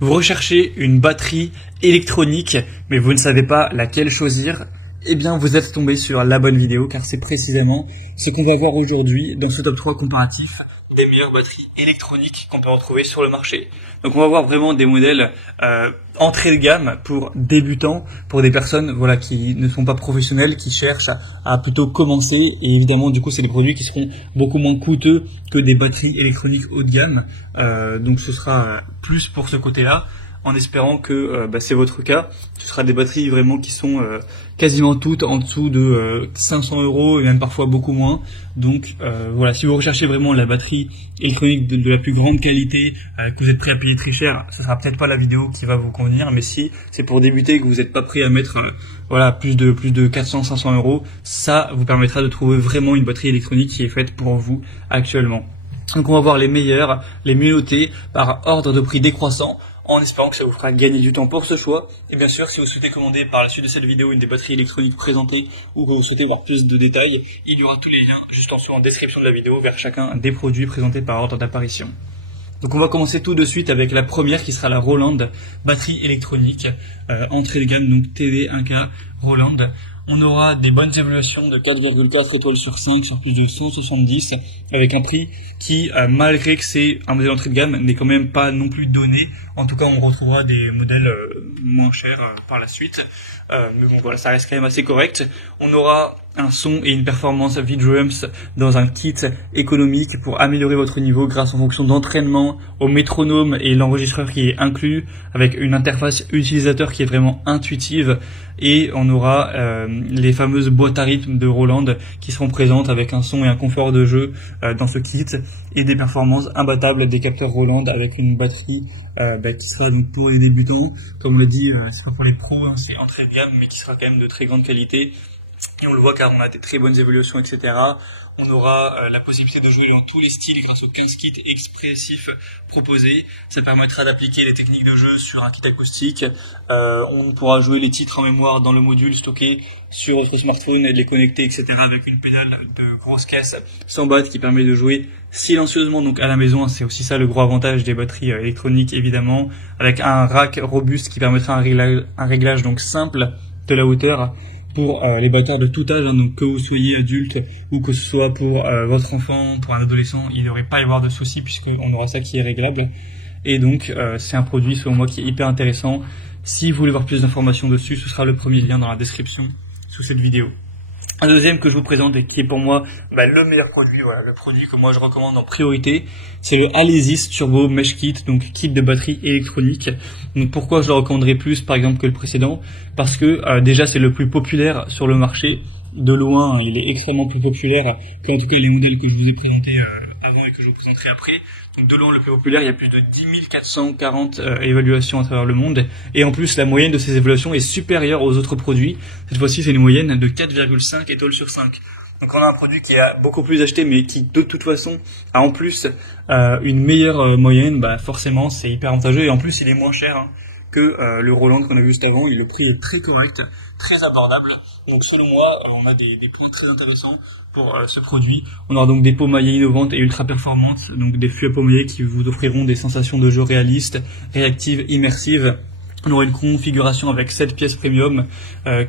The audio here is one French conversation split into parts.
Vous recherchez une batterie électronique, mais vous ne savez pas laquelle choisir? Eh bien, vous êtes tombé sur la bonne vidéo, car c'est précisément ce qu'on va voir aujourd'hui dans ce top 3 comparatif des meilleures batteries électroniques qu'on peut retrouver sur le marché. Donc on va voir vraiment des modèles entrée de gamme pour débutants, pour des personnes qui ne sont pas professionnelles, qui cherchent à plutôt commencer. Et évidemment, du coup, c'est des produits qui seront beaucoup moins coûteux que des batteries électroniques haut de gamme. Donc ce sera plus pour ce côté-là, en espérant que c'est votre cas. Ce sera des batteries vraiment qui sont quasiment toutes en dessous de 500 € et même parfois beaucoup moins. Donc voilà, si vous recherchez vraiment la batterie électronique de la plus grande qualité, que vous êtes prêt à payer très cher, ça sera peut-être pas la vidéo qui va vous convenir. Mais si c'est pour débuter et que vous n'êtes pas prêt à mettre plus de 400-500 €, ça vous permettra de trouver vraiment une batterie électronique qui est faite pour vous actuellement. Donc on va voir les meilleurs, les mieux notés par ordre de prix décroissant, en espérant que ça vous fera gagner du temps pour ce choix. Et bien sûr, si vous souhaitez commander par la suite de cette vidéo une des batteries électroniques présentées, ou que vous souhaitez voir plus de détails, il y aura tous les liens juste en dessous en description de la vidéo vers chacun des produits présentés par ordre d'apparition. Donc on va commencer tout de suite avec la première qui sera la Roland batterie électronique, entrée de gamme, donc TV1K Roland. On aura des bonnes évaluations de 4,4 étoiles sur 5 sur plus de 170, avec un prix qui, malgré que c'est un modèle entrée de gamme, n'est quand même pas non plus donné. En tout cas, on retrouvera des modèles moins chers par la suite. Mais bon, voilà, ça reste quand même assez correct. On aura un son et une performance V-Drums dans un kit économique pour améliorer votre niveau grâce en fonction d'entraînement, au métronome et l'enregistreur qui est inclus, avec une interface utilisateur qui est vraiment intuitive. Et on aura les fameuses boîtes à rythme de Roland qui seront présentes avec un son et un confort de jeu dans ce kit, et des performances imbattables des capteurs Roland avec une batterie qui sera donc pour les débutants. Comme on l'a dit, c'est pas pour les pros, hein, c'est entrée de gamme, mais qui sera quand même de très grande qualité. Et on le voit car on a des très bonnes évolutions, etc. On aura la possibilité de jouer dans tous les styles grâce aux 15 kits expressifs proposés. Ça permettra d'appliquer les techniques de jeu sur un kit acoustique. On pourra jouer les titres en mémoire dans le module stocké sur votre smartphone et de les connecter, etc. avec une pédale de grosse caisse 100 watts qui permet de jouer silencieusement donc à la maison. C'est aussi ça le gros avantage des batteries électroniques, évidemment, avec un rack robuste qui permettra un réglage donc simple de la hauteur pour les batteurs de tout âge, hein, donc que vous soyez adulte ou que ce soit pour votre enfant, pour un adolescent, il ne devrait pas y avoir de soucis puisqu'on aura ça qui est réglable. Et donc c'est un produit selon moi qui est hyper intéressant. Si vous voulez voir plus d'informations dessus, ce sera le premier lien dans la description sous cette vidéo. Un deuxième que je vous présente et qui est pour moi le meilleur produit, le produit que moi je recommande en priorité, c'est le Alesis Turbo Mesh Kit, donc kit de batterie électronique. Donc pourquoi je le recommanderais plus par exemple que le précédent? Parce que déjà c'est le plus populaire sur le marché. De loin, il est extrêmement plus populaire que en tout cas les modèles que je vous ai présentés avant et que je vous présenterai après. Donc de loin le plus populaire, il y a plus de 10 440 évaluations à travers le monde. Et en plus, la moyenne de ces évaluations est supérieure aux autres produits. Cette fois-ci, c'est une moyenne de 4,5 étoiles sur 5. Donc on a un produit qui a beaucoup plus acheté, mais qui de toute façon a en plus une meilleure moyenne. Forcément, c'est hyper avantageux. Et en plus, il est moins cher que le Roland qu'on a vu juste avant. Et le prix est très correct, très abordable. Donc selon moi, on a des points très intéressants pour ce produit. On aura donc des peaux maillées innovantes et ultra performantes, donc des fûts à peau maillée qui vous offriront des sensations de jeu réalistes, réactives, immersives. On aura une configuration avec 7 pièces premium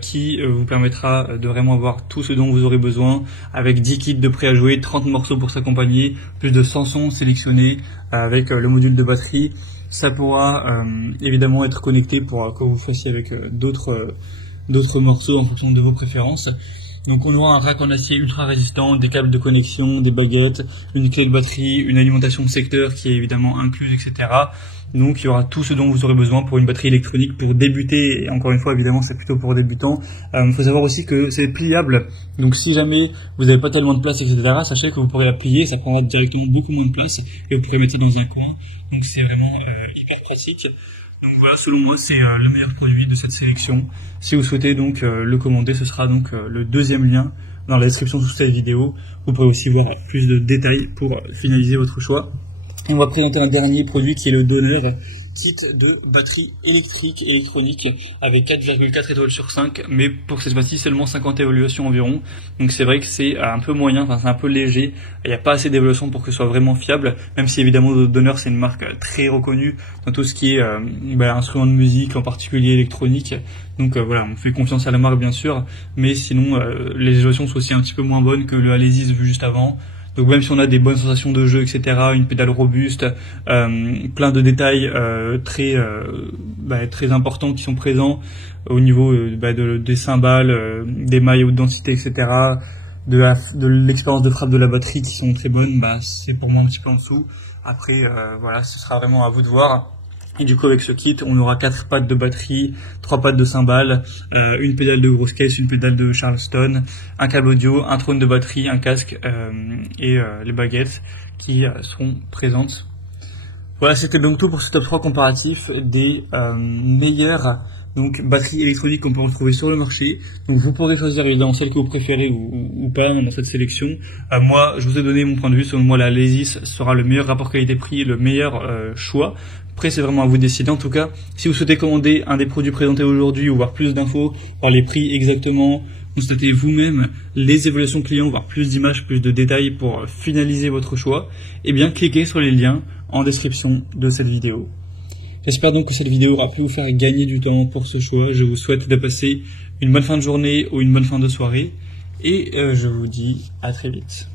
qui vous permettra de vraiment avoir tout ce dont vous aurez besoin, avec 10 kits de prêt à jouer, 30 morceaux pour s'accompagner, plus de 100 sons sélectionnés avec le module de batterie. Ça pourra évidemment être connecté pour que vous fassiez avec d'autres morceaux en fonction de vos préférences. Donc on aura un rack en acier ultra résistant, des câbles de connexion, des baguettes, une clé de batterie, une alimentation de secteur qui est évidemment incluse, etc. Donc il y aura tout ce dont vous aurez besoin pour une batterie électronique pour débuter. Et encore une fois, évidemment, c'est plutôt pour débutants. Il faut savoir aussi que c'est pliable. Donc si jamais vous n'avez pas tellement de place, etc., sachez que vous pourrez la plier, ça prendra directement beaucoup moins de place et vous pourrez mettre ça dans un coin. Donc c'est vraiment hyper pratique. Donc voilà, selon moi, c'est le meilleur produit de cette sélection. Si vous souhaitez donc le commander, ce sera donc le deuxième lien dans la description sous cette vidéo. Vous pourrez aussi voir plus de détails pour finaliser votre choix. On va présenter un dernier produit qui est le Donner, kit de batterie électrique électronique avec 4,4 étoiles sur 5, mais pour cette fois-ci seulement 50 évaluations environ. Donc c'est vrai que c'est un peu moyen, enfin c'est un peu léger, il n'y a pas assez d'évaluations pour que ce soit vraiment fiable, même si évidemment Donner c'est une marque très reconnue dans tout ce qui est instrument de musique, en particulier électronique. Donc voilà, on fait confiance à la marque bien sûr, mais sinon les évaluations sont aussi un petit peu moins bonnes que le Alesis vu juste avant. Donc même si on a des bonnes sensations de jeu, etc., une pédale robuste, plein de détails très importants qui sont présents au niveau des cymbales, des mailles haute densité, etc., de l'expérience de frappe de la batterie qui sont très bonnes, c'est pour moi un petit peu en dessous. Après, voilà, ce sera vraiment à vous de voir. Et du coup, avec ce kit, on aura 4 pattes de batterie, 3 pattes de cymbales, une pédale de grosse caisse, une pédale de Charleston, un câble audio, un trône de batterie, un casque et les baguettes qui seront présentes. Voilà, c'était donc tout pour ce top 3 comparatif des meilleures batteries électroniques qu'on peut retrouver sur le marché. Donc vous pourrez choisir évidemment celle que vous préférez ou pas dans cette sélection. Moi, je vous ai donné mon point de vue. Selon moi, la Alesis sera le meilleur rapport qualité-prix, le meilleur choix. Après, c'est vraiment à vous de décider. En tout cas, si vous souhaitez commander un des produits présentés aujourd'hui ou voir plus d'infos, voir les prix exactement, constatez vous-même les évaluations clients, voir plus d'images, plus de détails pour finaliser votre choix, eh bien, cliquez sur les liens en description de cette vidéo. J'espère donc que cette vidéo aura pu vous faire gagner du temps pour ce choix. Je vous souhaite de passer une bonne fin de journée ou une bonne fin de soirée et je vous dis à très vite.